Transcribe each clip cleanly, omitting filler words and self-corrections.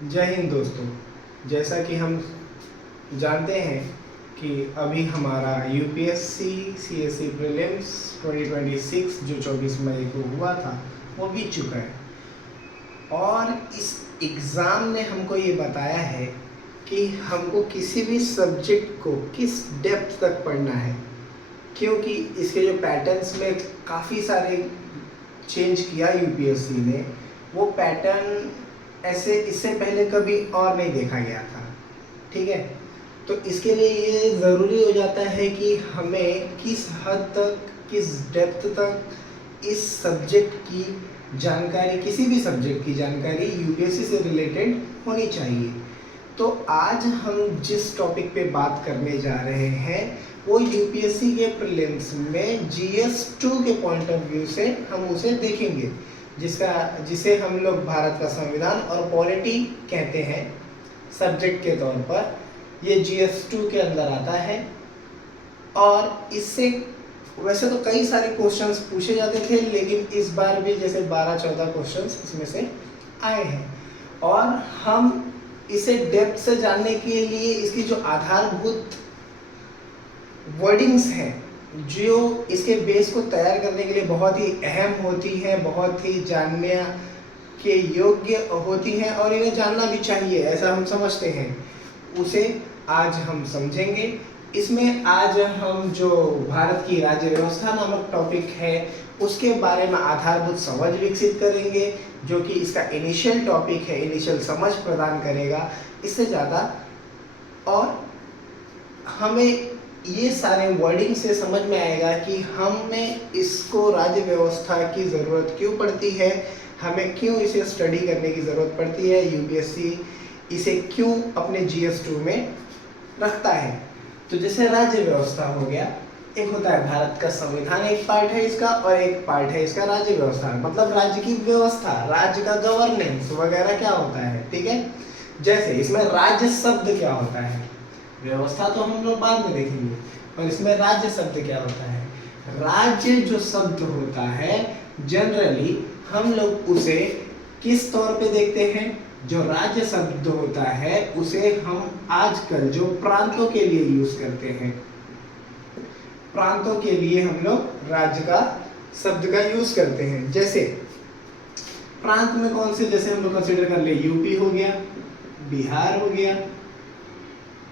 जय हिंद दोस्तों। जैसा कि हम जानते हैं कि अभी हमारा यूपीएससी सीएससी प्रीलिम्स 2026 जो 24 मई को हुआ था वो बीत चुका है और इस एग्ज़ाम ने हमको ये बताया है कि हमको किसी भी सब्जेक्ट को किस डेप्थ तक पढ़ना है, क्योंकि इसके जो पैटर्न्स में काफ़ी सारे चेंज किया यूपीएससी ने। वो पैटर्न ऐसे इससे पहले कभी और नहीं देखा गया था। ठीक है, तो इसके लिए ये ज़रूरी हो जाता है कि हमें किस हद तक, किस डेप्थ तक इस सब्जेक्ट की जानकारी, किसी भी सब्जेक्ट की जानकारी यूपीएससी से रिलेटेड होनी चाहिए। तो आज हम जिस टॉपिक पे बात करने जा रहे हैं वो यूपीएससी के प्रीलिम्स में जीएस 2 के पॉइंट ऑफ व्यू से हम उसे देखेंगे, जिसे हम लोग भारत का संविधान और पॉलिटी कहते हैं सब्जेक्ट के तौर पर। ये जीएस 2 के अंदर आता है और इससे वैसे तो कई सारे क्वेश्चंस पूछे जाते थे, लेकिन इस बार भी जैसे 12-14 क्वेश्चंस इसमें से आए हैं और हम इसे डेप्थ से जानने के लिए इसकी जो आधारभूत वर्डिंग्स हैं जो इसके बेस को तैयार करने के लिए बहुत ही अहम होती हैं, बहुत ही जानने के योग्य होती हैं और इन्हें जानना भी चाहिए, ऐसा हम समझते हैं, उसे आज हम समझेंगे। इसमें आज हम जो भारत की राज्य व्यवस्था नामक टॉपिक है उसके बारे में आधारभूत समझ विकसित करेंगे, जो कि इसका इनिशियल टॉपिक है, इनिशियल समझ प्रदान करेगा। इससे ज़्यादा और हमें ये सारे वर्डिंग से समझ में आएगा कि हमें इसको राज्य व्यवस्था की ज़रूरत क्यों पड़ती है, हमें क्यों इसे स्टडी करने की ज़रूरत पड़ती है, यूपीएससी इसे क्यों अपने जीएस 2 में रखता है। तो जैसे राज्य व्यवस्था हो गया, एक होता है भारत का संविधान, एक पार्ट है इसका, और एक पार्ट है इसका राज्य व्यवस्था, मतलब राज्य की व्यवस्था, राज्य का गवर्नेंस वगैरह क्या होता है। ठीक है, जैसे इसमें राज्य शब्द क्या होता है, व्यवस्था तो हम लोग बाद में देखेंगे, और इसमें राज्य शब्द क्या होता है। राज्य जो शब्द होता है जनरली हम लोग उसे किस तौर पे देखते हैं, जो राज्य शब्द होता है उसे हम आजकल जो प्रांतों के लिए यूज करते हैं, प्रांतों के लिए हम लोग राज्य का शब्द का यूज करते हैं। जैसे प्रांत में कौन से, जैसे हम लोग कंसीडर कर ले, यूपी हो गया, बिहार हो गया,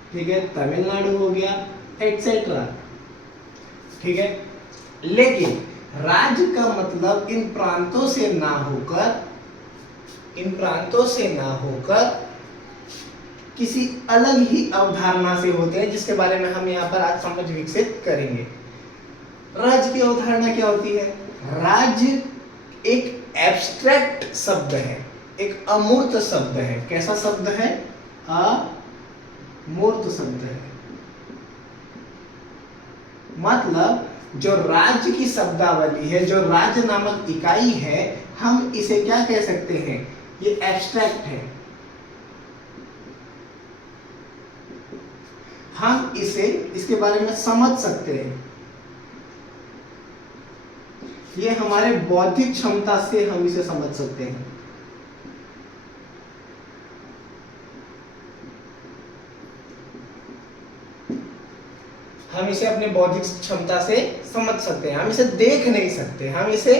ठीक है, तमिलनाडु हो गया, एटसेट्रा। ठीक है, लेकिन राज्य का मतलब इन प्रांतों से ना होकर, इन प्रांतों से ना होकर किसी अलग ही अवधारणा से होते हैं, जिसके बारे में हम यहाँ पर आज समझ विकसित करेंगे। राज्य की अवधारणा क्या होती है। राज्य एक एब्स्ट्रैक्ट शब्द है, एक अमूर्त शब्द है। कैसा शब्द है, अमूर्त शब्द है। मतलब जो राज्य की शब्दावली है, जो राज्य नामक इकाई है, हम इसे क्या कह सकते हैं, ये एब्स्ट्रैक्ट है। हम इसे, इसके बारे में समझ सकते हैं, ये हमारे बौद्धिक क्षमता से हम इसे समझ सकते हैं। हम इसे अपने बौद्धिक क्षमता से समझ सकते हैं। हम इसे देख नहीं सकते, हम इसे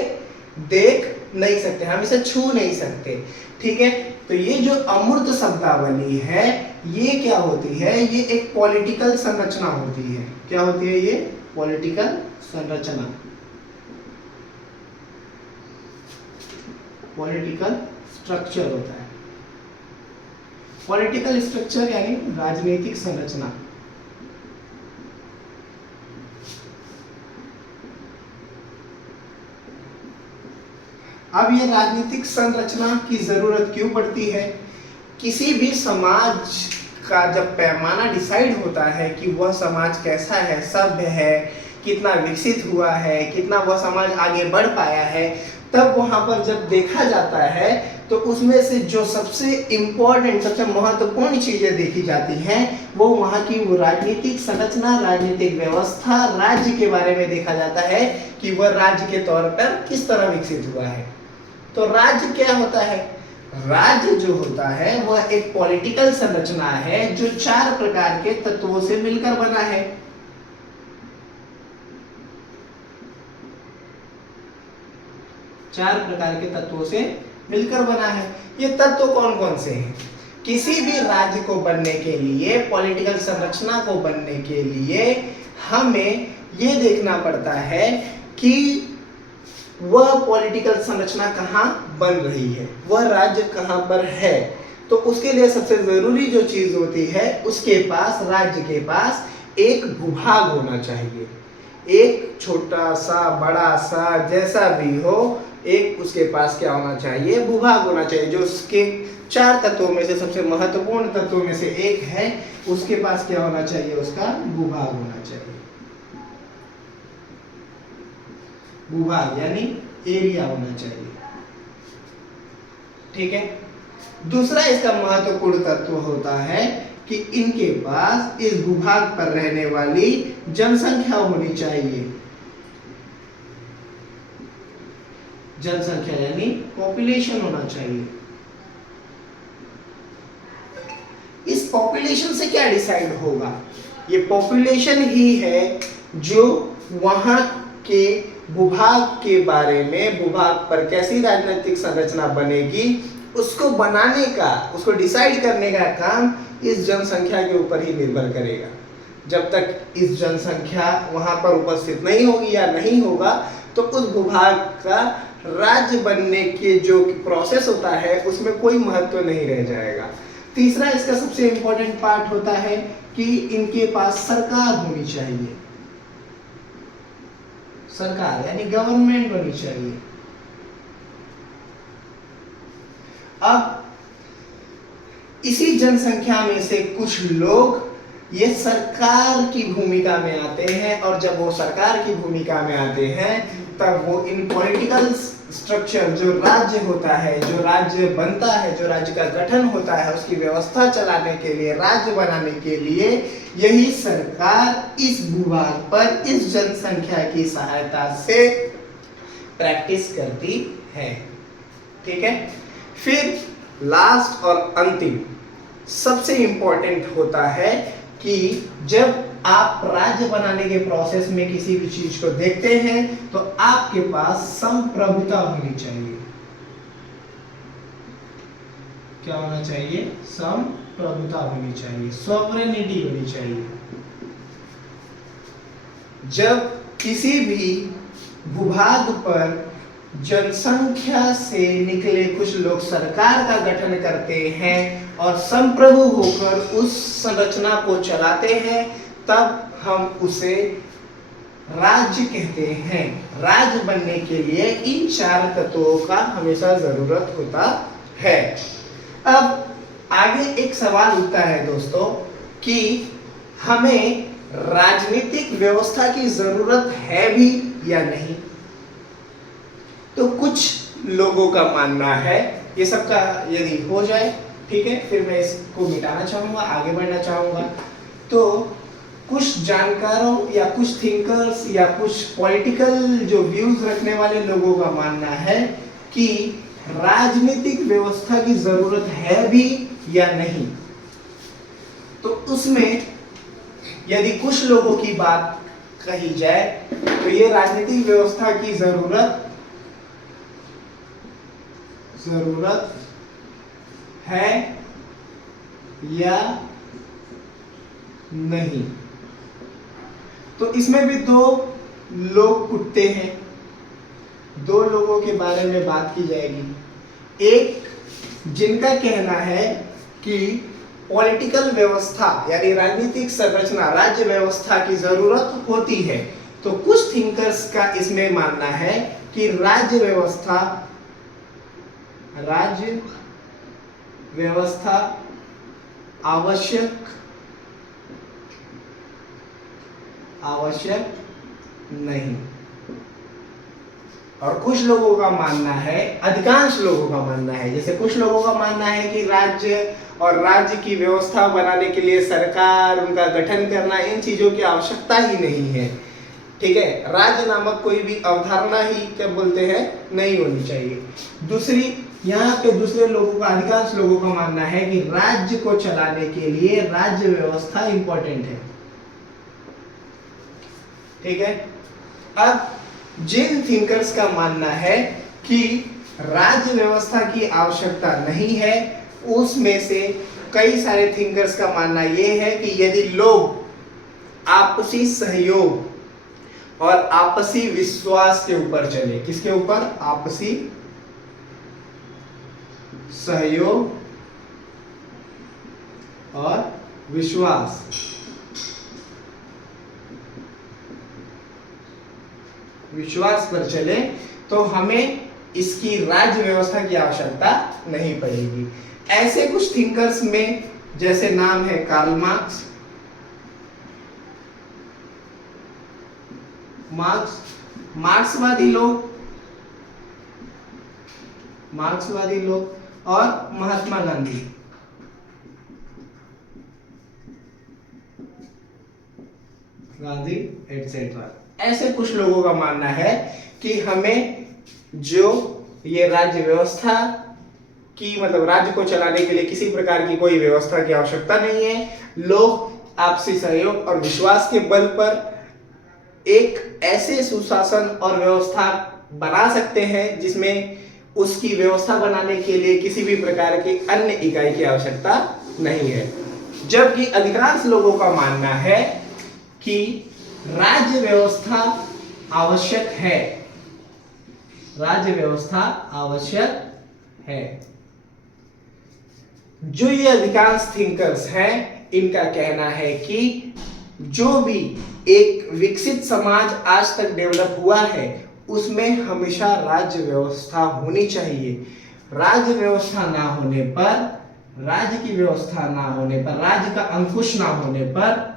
देख नहीं सकते, हम इसे छू नहीं सकते। ठीक है, तो ये जो अमूर्त शब्दावली है ये क्या होती है, ये एक पॉलिटिकल संरचना होती है। क्या होती है, ये पॉलिटिकल संरचना, पॉलिटिकल स्ट्रक्चर होता है। पॉलिटिकल स्ट्रक्चर यानी राजनीतिक संरचना। अब ये राजनीतिक संरचना की जरूरत क्यों पड़ती है। किसी भी समाज का जब पैमाना डिसाइड होता है कि वह समाज कैसा है, सभ्य है, कितना विकसित हुआ है, कितना वह समाज आगे बढ़ पाया है, तब वहां पर जब देखा जाता है तो उसमें से जो सबसे इम्पोर्टेंट, सबसे महत्वपूर्ण चीजें देखी जाती हैं वो वहां की वो राजनीतिक संरचना, राजनीतिक व्यवस्था, राज्य के बारे में देखा जाता है कि वह राज्य के तौर पर किस तरह विकसित हुआ है। तो राज्य क्या होता है, राज्य जो होता है वह एक पॉलिटिकल संरचना है जो 4 प्रकार के तत्वों से मिलकर बना है। चार प्रकार के तत्वों से मिलकर बना है। ये तत्व कौन कौन से हैं? किसी भी राज्य को बनने के लिए, पॉलिटिकल संरचना को बनने के लिए हमें ये देखना पड़ता है कि वह पॉलिटिकल संरचना कहाँ बन रही है, वह राज्य कहाँ पर है। तो उसके लिए सबसे जरूरी जो चीज होती है, उसके पास, राज्य के पास एक भूभाग होना चाहिए। एक छोटा सा, बड़ा सा, जैसा भी हो, एक उसके पास क्या होना चाहिए? भूभाग होना चाहिए। जो उसके 4 तत्वों में से सबसे महत्वपूर्ण तत्वों में से एक है, उसके पास क्या होना चाहिए? उसका भूभाग होना चाहिए। भूभाग यानी एरिया होना चाहिए। ठीक है। दूसरा इसका महत्वपूर्ण तत्व होता है कि इनके पास इस भूभाग पर रहने वाली जनसंख्या होनी चाहिए। जनसंख्या यानी पॉपुलेशन होना चाहिए। इस पॉपुलेशन से क्या डिसाइड होगा? ये पॉपुलेशन ही है जो वहां के भूभाग के बारे में, भूभाग पर कैसी राजनीतिक संरचना बनेगी, उसको बनाने का, उसको डिसाइड करने का काम इस जनसंख्या के ऊपर ही निर्भर करेगा। जब तक इस जनसंख्या वहां पर उपस्थित नहीं होगी या नहीं होगा, तो उस भूभाग का राज्य बनने के जो प्रोसेस होता है उसमें कोई महत्व नहीं रह जाएगा। तीसरा इसका सबसे इंपॉर्टेंट पार्ट होता है कि इनके पास सरकार होनी चाहिए। सरकार यानी गवर्नमेंट होनी चाहिए। अब इसी जनसंख्या में से कुछ लोग ये सरकार की भूमिका में आते हैं, और जब वो सरकार की भूमिका में आते हैं तब वो इन पॉलिटिकल स्ट्रक्चर, जो राज्य होता है, जो राज्य बनता है, जो राज्य का गठन होता है, उसकी व्यवस्था चलाने के लिए, राज्य बनाने के लिए यही सरकार इस भूभाग पर इस जनसंख्या की सहायता से प्रैक्टिस करती है। ठीक है। फिर लास्ट और अंतिम सबसे इंपॉर्टेंट होता है कि जब आप राज्य बनाने के प्रोसेस में किसी भी चीज को देखते हैं तो आपके पास संप्रभुता होनी चाहिए। क्या होना चाहिए? संप्रभुता होनी चाहिए, सॉवरेनिटी होनी चाहिए। जब किसी भी भूभाग पर जनसंख्या से निकले कुछ लोग सरकार का गठन करते हैं और संप्रभु होकर उस संरचना को चलाते हैं, तब हम उसे राज्य कहते हैं। राज्य बनने के लिए इन 4 तत्वों का हमेशा जरूरत होता है। अब आगे एक सवाल उठता है दोस्तों कि हमें राजनीतिक व्यवस्था की जरूरत है भी या नहीं। तो कुछ लोगों का मानना है ये सबका यदि हो जाए, ठीक है, फिर मैं इसको मिटाना चाहूंगा, आगे बढ़ना चाहूंगा। तो कुछ जानकारों या कुछ थिंकर्स या कुछ पॉलिटिकल जो व्यूज रखने वाले लोगों का मानना है कि राजनीतिक व्यवस्था की जरूरत है भी या नहीं। तो उसमें यदि कुछ लोगों की बात कही जाए तो ये राजनीतिक व्यवस्था की जरूरत है या नहीं। तो इसमें भी 2 लोग उठते हैं, 2 लोगों के बारे में बात की जाएगी। एक जिनका कहना है कि पॉलिटिकल व्यवस्था यानी राजनीतिक संरचना, राज्य व्यवस्था की जरूरत होती है। तो कुछ थिंकर्स का इसमें मानना है कि राज्य व्यवस्था आवश्यक नहीं। और कुछ लोगों का मानना है, अधिकांश लोगों का मानना है, जैसे कुछ लोगों का मानना है कि राज्य और राज्य की व्यवस्था बनाने के लिए सरकार, उनका गठन करना, इन चीजों की आवश्यकता ही नहीं है। ठीक है, राज्य नामक कोई भी अवधारणा ही क्या बोलते हैं नहीं होनी चाहिए। दूसरी यहाँ पे दूसरे लोगों का, अधिकांश लोगों का मानना है कि राज्य को चलाने के लिए राज्य व्यवस्था इंपॉर्टेंट है। ठीक है। अब जिन थिंकर्स का मानना है कि राज्य व्यवस्था की आवश्यकता नहीं है, उसमें से कई सारे थिंकर्स का मानना यह है कि यदि लोग आपसी सहयोग और आपसी विश्वास के ऊपर चले, किसके ऊपर? आपसी सहयोग और विश्वास, विश्वास पर चले तो हमें इसकी राज्य व्यवस्था की आवश्यकता नहीं पड़ेगी। ऐसे कुछ थिंकर्स में जैसे नाम है कार्ल मार्क्स, मार्क्सवादी लोग और महात्मा गांधी। एटसेट्रा। ऐसे कुछ लोगों का मानना है कि हमें जो ये राज्य व्यवस्था की, मतलब राज्य को चलाने के लिए किसी प्रकार की कोई व्यवस्था की आवश्यकता नहीं है। लोग आपसी सहयोग और विश्वास के बल पर एक ऐसे सुशासन और व्यवस्था बना सकते हैं जिसमें उसकी व्यवस्था बनाने के लिए किसी भी प्रकार की अन्य इकाई की आवश्यकता नहीं है। जबकि अधिकांश लोगों का मानना है कि राज्य व्यवस्था आवश्यक है, राज्य व्यवस्था आवश्यक है। जो ये अधिकांश थिंकर्स हैं, इनका कहना है कि जो भी एक विकसित समाज आज तक डेवलप हुआ है उसमें हमेशा राज्य व्यवस्था होनी चाहिए। राज्य व्यवस्था ना होने पर, राज्य की व्यवस्था ना होने पर, राज्य का अंकुश ना होने पर,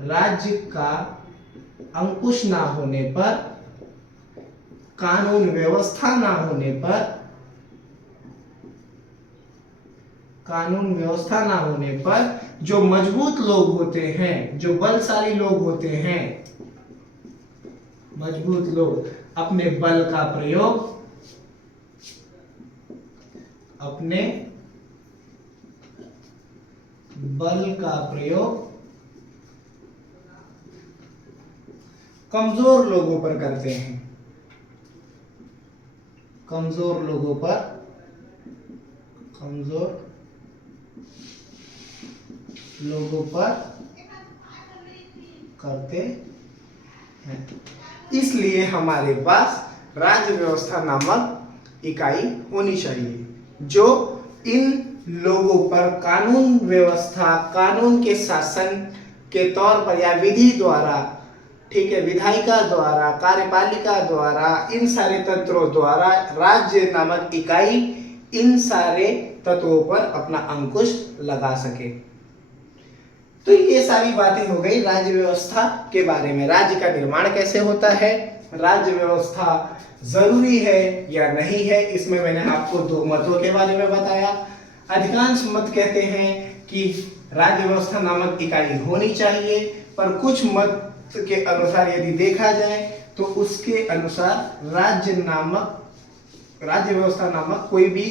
राज्य का अंकुश ना होने पर, कानून व्यवस्था ना होने पर, कानून व्यवस्था ना होने पर जो मजबूत लोग होते हैं, जो बलशाली लोग होते हैं, मजबूत लोग अपने बल का प्रयोग, अपने बल का प्रयोग कमजोर लोगों पर करते हैं, कमजोर लोगों पर, कमजोर लोगों पर करते हैं। इसलिए हमारे पास राज्य व्यवस्था नामक इकाई होनी चाहिए जो इन लोगों पर कानून व्यवस्था, कानून के शासन के तौर पर या विधि द्वारा, ठीक है, विधायिका द्वारा, कार्यपालिका द्वारा, इन सारे तंत्रों द्वारा राज्य नामक इकाई इन सारे तत्वों पर अपना अंकुश लगा सके। तो ये सारी बातें हो गई राज्य व्यवस्था के बारे में। राज्य का निर्माण कैसे होता है, राज्य व्यवस्था जरूरी है या नहीं है, इसमें मैंने आपको दो मतों के बारे में बताया। अधिकांश मत कहते हैं कि राज्य व्यवस्था नामक इकाई होनी चाहिए, पर कुछ मत के अनुसार यदि देखा जाए तो उसके अनुसार राज्य व्यवस्था नामक कोई भी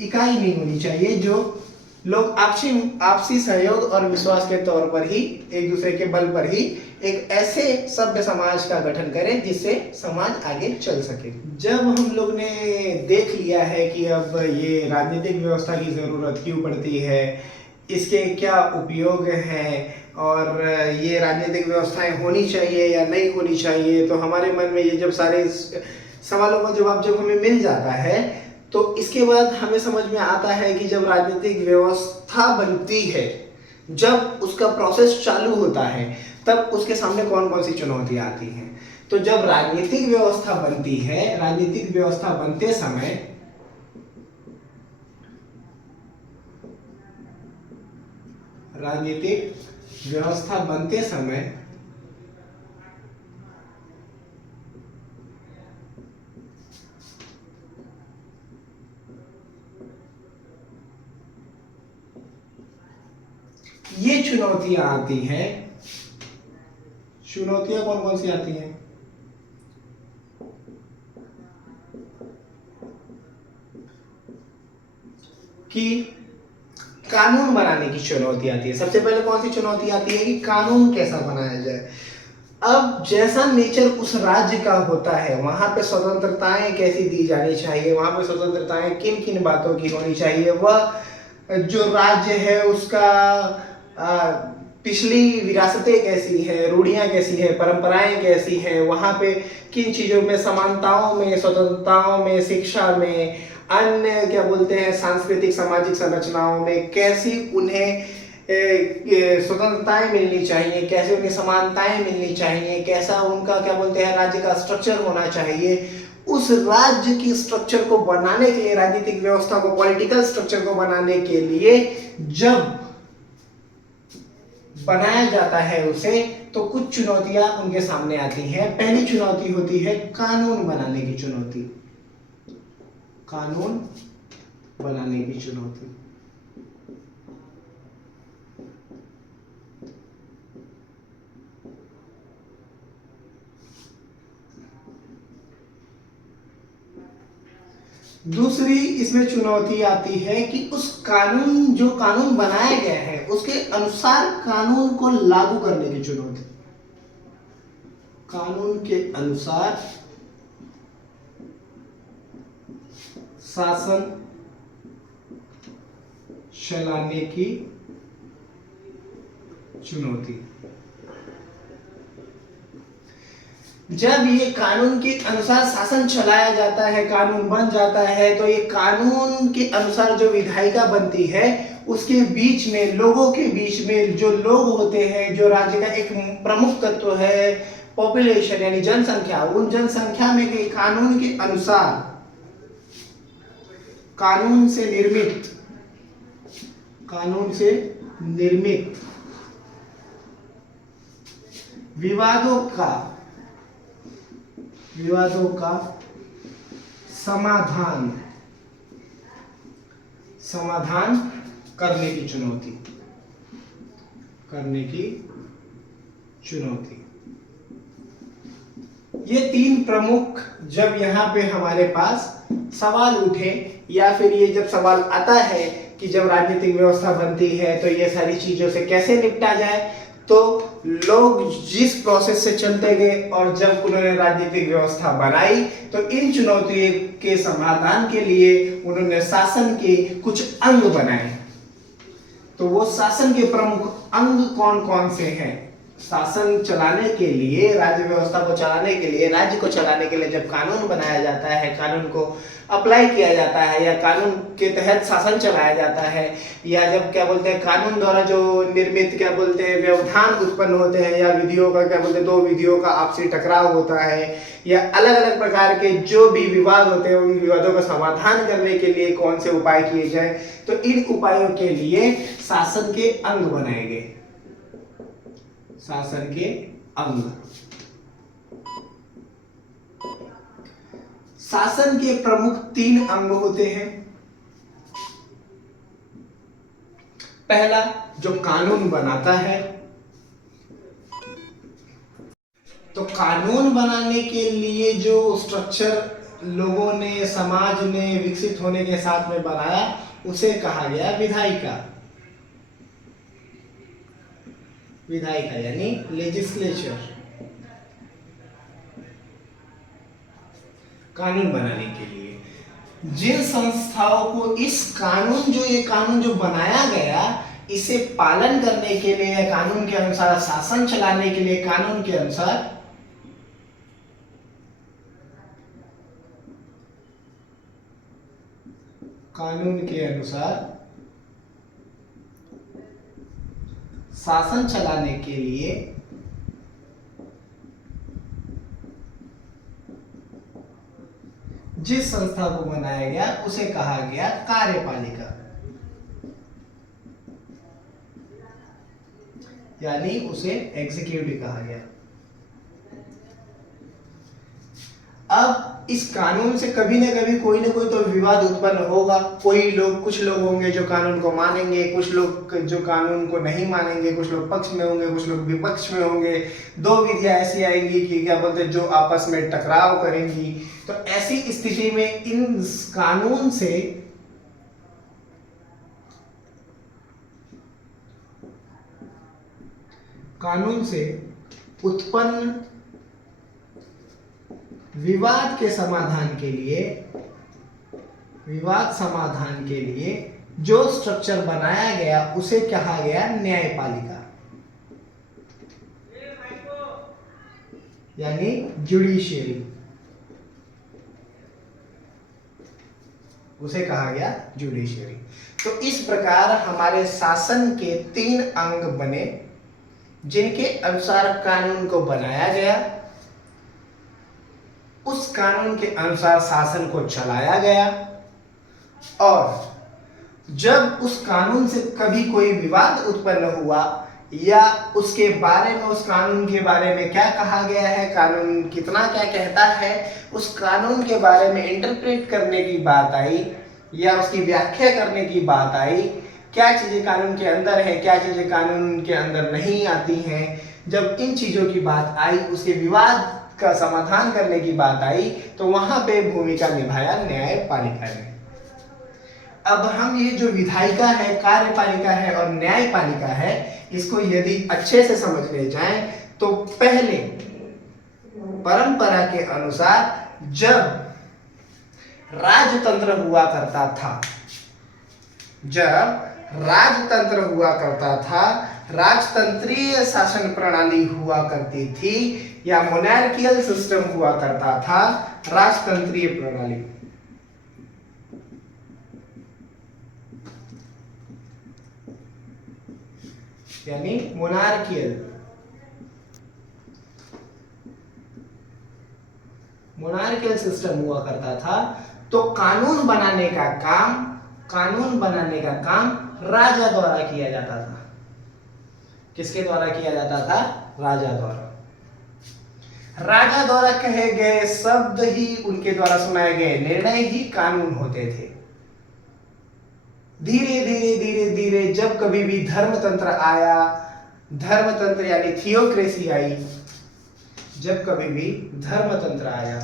इकाई नहीं होनी चाहिए, जो लोग आपसी सहयोग और विश्वास के तौर पर ही, एक दूसरे के बल पर ही एक ऐसे सभ्य समाज का गठन करें जिससे समाज आगे चल सके। जब हम लोग ने देख लिया है कि अब ये राजनीतिक व्यवस्था की जरूरत क्यों पड़ती है, इसके क्या उपयोग हैं और ये राजनीतिक व्यवस्थाएं होनी चाहिए या नहीं होनी चाहिए, तो हमारे मन में ये जब सारे सवालों का जवाब जब हमें मिल जाता है तो इसके बाद हमें समझ में आता है कि जब राजनीतिक व्यवस्था बनती है, जब उसका प्रोसेस चालू होता है, तब उसके सामने कौन कौन सी चुनौतियां आती हैं। तो जब राजनीतिक व्यवस्था बनती है, राजनीतिक व्यवस्था बनते समय राजनीतिक व्यवस्था बनते समय ये चुनौतियां आती हैं। चुनौतियां कौन कौन सी आती हैं? कि कानून बनाने की चुनौती आती है। सबसे पहले कौन सी चुनौती आती है कि कानून कैसा बनाया जाए। अब जैसा नेचर उस राज्य का होता है, वहां पे स्वतंत्रताएं कैसी दी जानी चाहिए, वहां पे स्वतंत्रताएं किन किन बातों की होनी चाहिए, वह जो राज्य है उसका पिछली विरासतें कैसी है, रूढ़ियां कैसी है, परंपराएं कैसी है, वहां पे किन चीजों में, समानताओं में, स्वतंत्रताओं में, शिक्षा में, अन्य क्या बोलते हैं सांस्कृतिक सामाजिक संरचनाओं में कैसी उन्हें स्वतंत्रताएं मिलनी चाहिए, कैसे उन्हें समानताएं मिलनी चाहिए, कैसा उनका क्या बोलते हैं राज्य का स्ट्रक्चर होना चाहिए। उस राज्य की स्ट्रक्चर को बनाने के लिए, राजनीतिक व्यवस्था को, पॉलिटिकल स्ट्रक्चर को बनाने के लिए जब बनाया जाता है उसे, तो कुछ चुनौतियां उनके सामने आती हैं। पहली चुनौती होती है कानून बनाने की चुनौती। कानून बनाने की चुनौती। दूसरी इसमें चुनौती आती है कि उस कानून, जो कानून बनाया गया है उसके अनुसार कानून को लागू करने की चुनौती। कानून के अनुसार शासन चलाने की चुनौती। जब ये कानून के अनुसार शासन चलाया जाता है, कानून बन जाता है, तो ये कानून के अनुसार जो विधायिका बनती है उसके बीच में, लोगों के बीच में जो लोग होते हैं, जो राज्य का एक प्रमुख तत्व है, पॉपुलेशन यानी जनसंख्या, उन जनसंख्या में के कानून के अनुसार, कानून से निर्मित विवादों का समाधान करने की चुनौती। ये तीन प्रमुख जब यहाँ पे हमारे पास सवाल उठे, या फिर ये जब सवाल आता है कि जब राजनीतिक व्यवस्था बनती है तो ये सारी चीजों से कैसे निपटा जाए, तो लोग जिस प्रोसेस से चलते गए और जब उन्होंने राजनीतिक व्यवस्था बनाई तो इन चुनौतियों के समाधान के लिए उन्होंने शासन के कुछ अंग बनाए। तो वो शासन के प्रमुख अंग कौन कौन से हैं? शासन चलाने के लिए, राज्य व्यवस्था को चलाने के लिए, राज्य को चलाने के लिए जब कानून बनाया जाता है, कानून को अप्लाई किया जाता है, या कानून के तहत शासन चलाया जाता है, या जब क्या बोलते हैं कानून द्वारा जो निर्मित क्या बोलते हैं व्यवधान उत्पन्न होते हैं, या विधियों का क्या बोलते हैं, दो विधियों का आपसी टकराव होता है, या अलग अलग प्रकार के जो भी विवाद होते हैं, उन विवादों का समाधान करने के लिए कौन से उपाय किए जाए, तो इन उपायों के लिए शासन के अंग बनाए गए। शासन के अंग। शासन के प्रमुख तीन अंग होते हैं। पहला जो कानून बनाता है, तो कानून बनाने के लिए जो स्ट्रक्चर लोगों ने, समाज ने विकसित होने के साथ में बनाया, उसे कहा गया विधायिका। विधायिका यानी लेजिस्लेचर। कानून बनाने के लिए जिन संस्थाओं को ये कानून जो बनाया गया, इसे पालन करने के लिए, कानून के अनुसार शासन चलाने के लिए, कानून के अनुसार शासन चलाने के लिए जिस संस्था को बनाया गया उसे कहा गया कार्यपालिका, यानी उसे एग्जीक्यूटिव कहा गया। अब इस कानून से कभी ना कभी कोई ना कोई तो विवाद उत्पन्न होगा। कुछ लोग होंगे जो कानून को मानेंगे, कुछ लोग जो कानून को नहीं मानेंगे, कुछ लोग पक्ष में होंगे, कुछ लोग विपक्ष में होंगे। दो विधियां ऐसी आएंगी कि क्या बोलते हैं, जो आपस में टकराव करेंगी। तो ऐसी स्थिति में इन कानून से कानून से उत्पन्न विवाद के समाधान के लिए, विवाद समाधान के लिए जो स्ट्रक्चर बनाया गया उसे कहा गया न्यायपालिका, यानी जुडिशियरी, उसे कहा गया जुडिशियरी। तो इस प्रकार हमारे शासन के 3 अंग बने, जिनके अनुसार कानून को बनाया गया, उस कानून के अनुसार शासन को चलाया गया, और जब उस कानून से कभी कोई विवाद उत्पन्न हुआ या उसके बारे में, उस कानून के बारे में क्या कहा गया है, कानून कितना क्या कहता है, उस कानून के बारे में इंटरप्रेट करने की बात आई या उसकी व्याख्या करने की बात आई, क्या चीजें कानून के अंदर है, क्या चीजें कानून के अंदर नहीं आती हैं, जब इन चीजों की बात आई, उसके विवाद का समाधान करने की बात आई, तो वहां पे भूमिका निभाया न्यायपालिका ने। अब हम ये जो विधायिका है, कार्यपालिका है और न्यायपालिका है, इसको यदि अच्छे से समझने जाएं तो पहले परंपरा के अनुसार जब राजतंत्र हुआ करता था, जब राजतंत्र हुआ करता था, राजतंत्रीय शासन प्रणाली हुआ करती थी या मोनार्कियल सिस्टम हुआ करता था, राजतंत्रीय प्रणाली, यानी मोनार्कियल, मोनार्कियल सिस्टम हुआ करता था, तो कानून बनाने का काम, कानून बनाने का काम राजा द्वारा किया जाता था। किसके द्वारा किया जाता था? राजा द्वारा। राजा द्वारा कहे गए शब्द ही, उनके द्वारा सुनाए गए निर्णय ही कानून होते थे। धीरे धीरे धीरे धीरे जब कभी भी धर्मतंत्र आया, धर्मतंत्र यानी थियोक्रेसी आई, जब कभी भी धर्मतंत्र आया,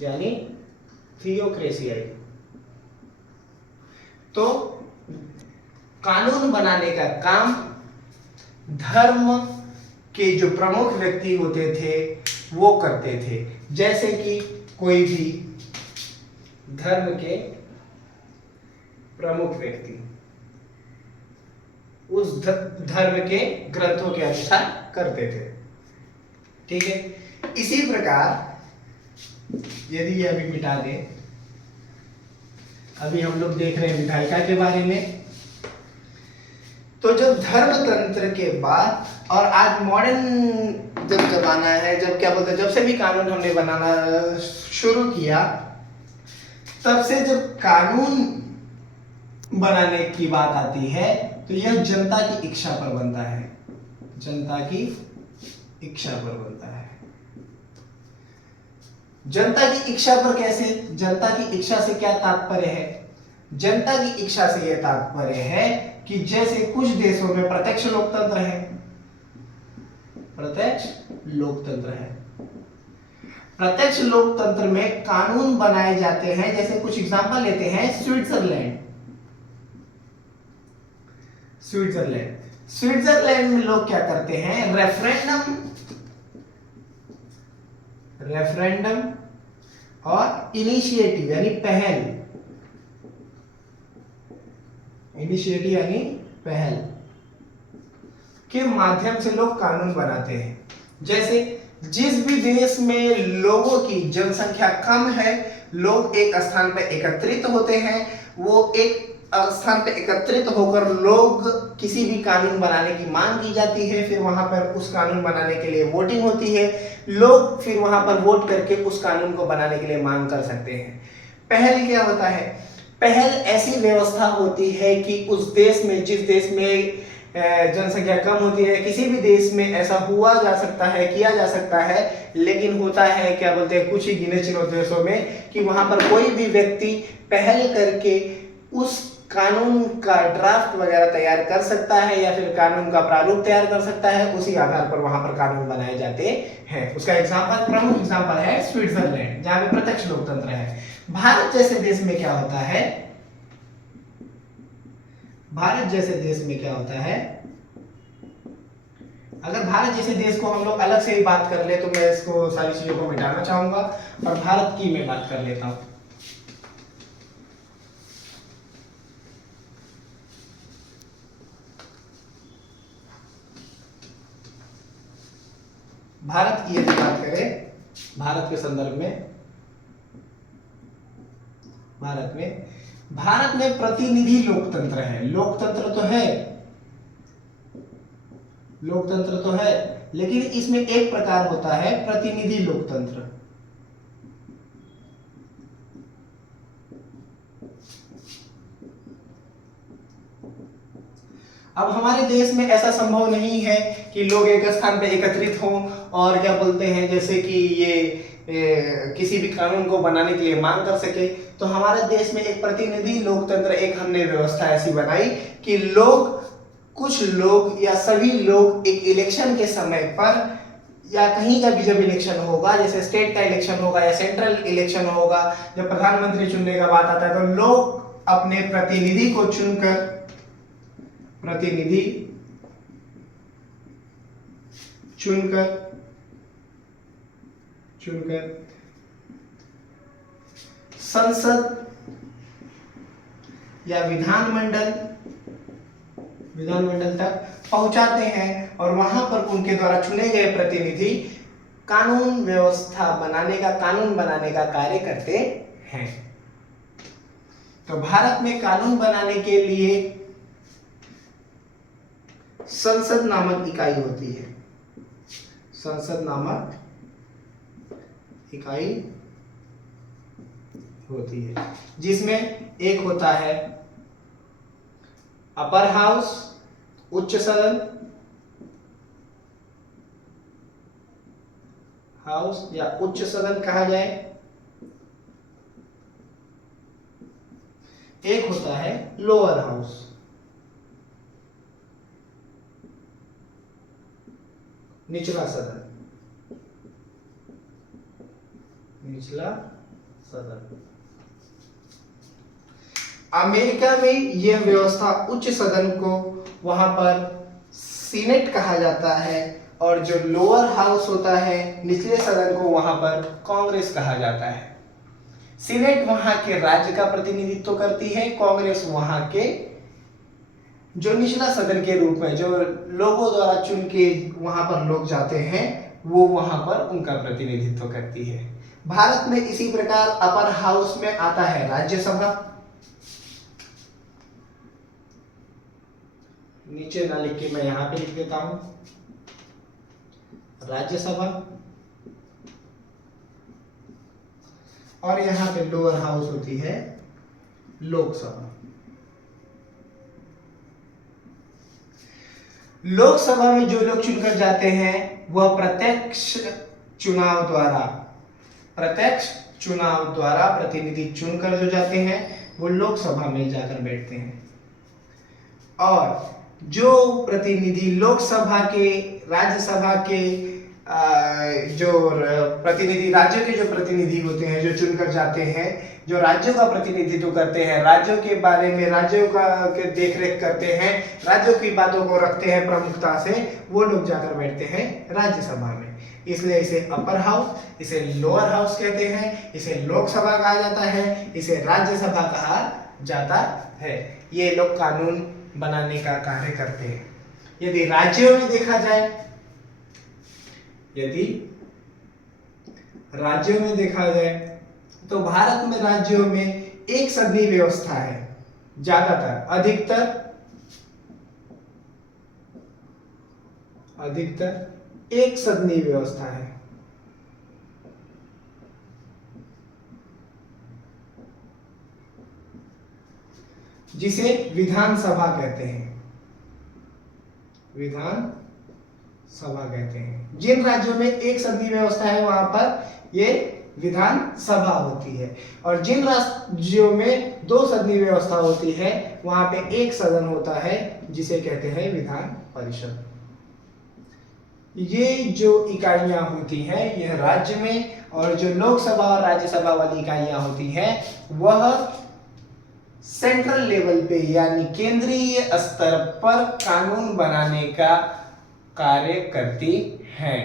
यानी थियोक्रेसी आई, तो कानून बनाने का काम धर्म के जो प्रमुख व्यक्ति होते थे वो करते थे। जैसे कि कोई भी धर्म के प्रमुख व्यक्ति उस धर्म के ग्रंथों के अनुसार करते थे। ठीक है, इसी प्रकार यदि ये अभी मिटा दें, अभी हम लोग देख रहे हैं विधायिका के बारे में, तो जब धर्मतंत्र के बाद और आज मॉडर्न जब जमाना है, जब क्या बोलते हैं, जब से भी कानून हमने बनाना शुरू किया, तब से जब कानून बनाने की बात आती है तो यह जनता की इच्छा पर बनता है, जनता की इच्छा पर बनता है। जनता की इच्छा पर कैसे? जनता की इच्छा से क्या तात्पर्य है? जनता की इच्छा से यह तात्पर्य है कि जैसे कुछ देशों में प्रत्यक्ष लोकतंत्र है, प्रत्यक्ष लोकतंत्र है, प्रत्यक्ष लोकतंत्र में कानून बनाए जाते हैं। जैसे कुछ एग्जांपल लेते हैं, स्विट्जरलैंड, स्विट्जरलैंड, स्विट्जरलैंड में लोग क्या करते हैं? रेफरेंडम, रेफरेंडम और इनिशिएटिव यानी पहल, इनिशिएटिव यानी पहल के माध्यम से लोग कानून बनाते हैं। जैसे जिस भी देश में लोगों की जनसंख्या कम है, लोग एक स्थान पर एकत्रित होते हैं, वो एक स्थान पर एकत्रित होकर लोग किसी भी कानून बनाने की मांग की जाती है, फिर वहां पर उस कानून बनाने के लिए वोटिंग होती है, लोग फिर वहां पर वोट करके उस कानून को बनाने के लिए मांग कर सकते हैं। पहल क्या होता है? पहल ऐसी व्यवस्था होती है कि उस देश में, जिस देश में जनसंख्या कम होती है, किसी भी देश में ऐसा हुआ जा सकता है, किया जा सकता है, लेकिन होता है क्या बोलते हैं, कुछ ही गिने चुने देशों में कि वहां पर कोई भी व्यक्ति पहल करके उस कानून का ड्राफ्ट वगैरह तैयार कर सकता है या फिर कानून का प्रारूप तैयार कर सकता है, उसी आधार पर वहां पर कानून बनाए जाते हैं। उसका एग्जांपल, प्रमुख एग्जांपल है स्विट्जरलैंड, जहां पे प्रत्यक्ष लोकतंत्र है। भारत जैसे देश में क्या होता है? भारत जैसे देश में क्या होता है, अगर भारत जैसे देश को हम लोग अलग से ही बात कर ले तो मैं इसको सारी चीजों को मिटाना चाहूंगा और भारत की मैं बात कर लेता हूं। भारत की यदि बात करें, भारत के संदर्भ में, भारत में प्रतिनिधि लोकतंत्र है। लोकतंत्र तो है लेकिन इसमें एक प्रकार होता है प्रतिनिधि लोकतंत्र। अब हमारे देश में ऐसा संभव नहीं है कि लोग एक स्थान पर एकत्रित हों और क्या बोलते हैं, जैसे कि ये किसी भी कानून को बनाने के लिए मांग कर सके। तो हमारे देश में एक प्रतिनिधि लोकतंत्र, एक हमने व्यवस्था ऐसी बनाई कि कुछ लोग या सभी लोग एक इलेक्शन के समय पर या कहीं का भी जब इलेक्शन होगा, जैसे स्टेट का इलेक्शन होगा या सेंट्रल इलेक्शन होगा, जब प्रधानमंत्री चुनने का बात आता है तो लोग अपने प्रतिनिधि को चुनकर संसद या विधानमंडल तक पहुंचाते हैं और वहां पर उनके द्वारा चुने गए प्रतिनिधि कानून बनाने का कार्य करते हैं। तो भारत में कानून बनाने के लिए संसद नामक इकाई होती है। जिसमें एक होता है अपर हाउस, उच्च सदन, या उच्च सदन कहा जाए। एक होता है लोअर हाउस, निचला सदन। अमेरिका में यह व्यवस्था उच्च सदन को वहां पर सीनेट कहा जाता है और जो लोअर हाउस होता है, निचले सदन को, वहां पर कांग्रेस कहा जाता है। सीनेट वहां के राज्य का प्रतिनिधित्व करती है, कांग्रेस वहां के जो निचला सदन के रूप में जो लोगों द्वारा चुन के वहां पर लोग जाते हैं, वो वहां पर उनका प्रतिनिधित्व करती है। भारत में इसी प्रकार अपर हाउस में आता है राज्यसभा, नीचे ना लिख के मैं यहां पे लिख देता हूं, राज्यसभा। और यहां पे लोअर हाउस होती है लोकसभा। लोकसभा में जो लोग चुनकर जाते हैं वह प्रत्यक्ष चुनाव द्वारा प्रतिनिधि चुनकर जो जाते हैं वो लोकसभा में जाकर बैठते हैं। और जो प्रतिनिधि लोकसभा के, राज्यसभा के जो प्रतिनिधि, राज्यों के जो प्रतिनिधि होते हैं जो चुनकर जाते हैं, जो राज्यों का प्रतिनिधित्व करते हैं, राज्यों के बारे में, राज्यों का के देखरेख करते हैं, राज्यों की बातों को रखते हैं प्रमुखता से, वो लोग जाकर बैठते हैं राज्यसभा में। इसलिए इसे अपर हाउस, इसे लोअर हाउस कहते हैं, इसे लोकसभा कहा जाता है, इसे राज्यसभा कहा जाता है। ये लोग कानून बनाने का कार्य करते हैं। यदि राज्यों में देखा जाए, तो भारत में राज्यों में एक सदनी व्यवस्था है। अधिकतर एक सदनी व्यवस्था है। जिसे विधानसभा कहते हैं। जिन राज्यों में एक सदनी व्यवस्था है वहां पर ये विधानसभा होती है, और जिन राज्यों में दो सदनी व्यवस्था होती है वहां पे एक सदन होता है जिसे कहते हैं विधान परिषद। ये जो इकाइयां होती हैं यह राज्य में, और जो लोकसभा और राज्यसभा वाली इकाइयां होती हैं वह सेंट्रल लेवल पे यानी केंद्रीय स्तर पर कानून बनाने का कार्य करती हैं।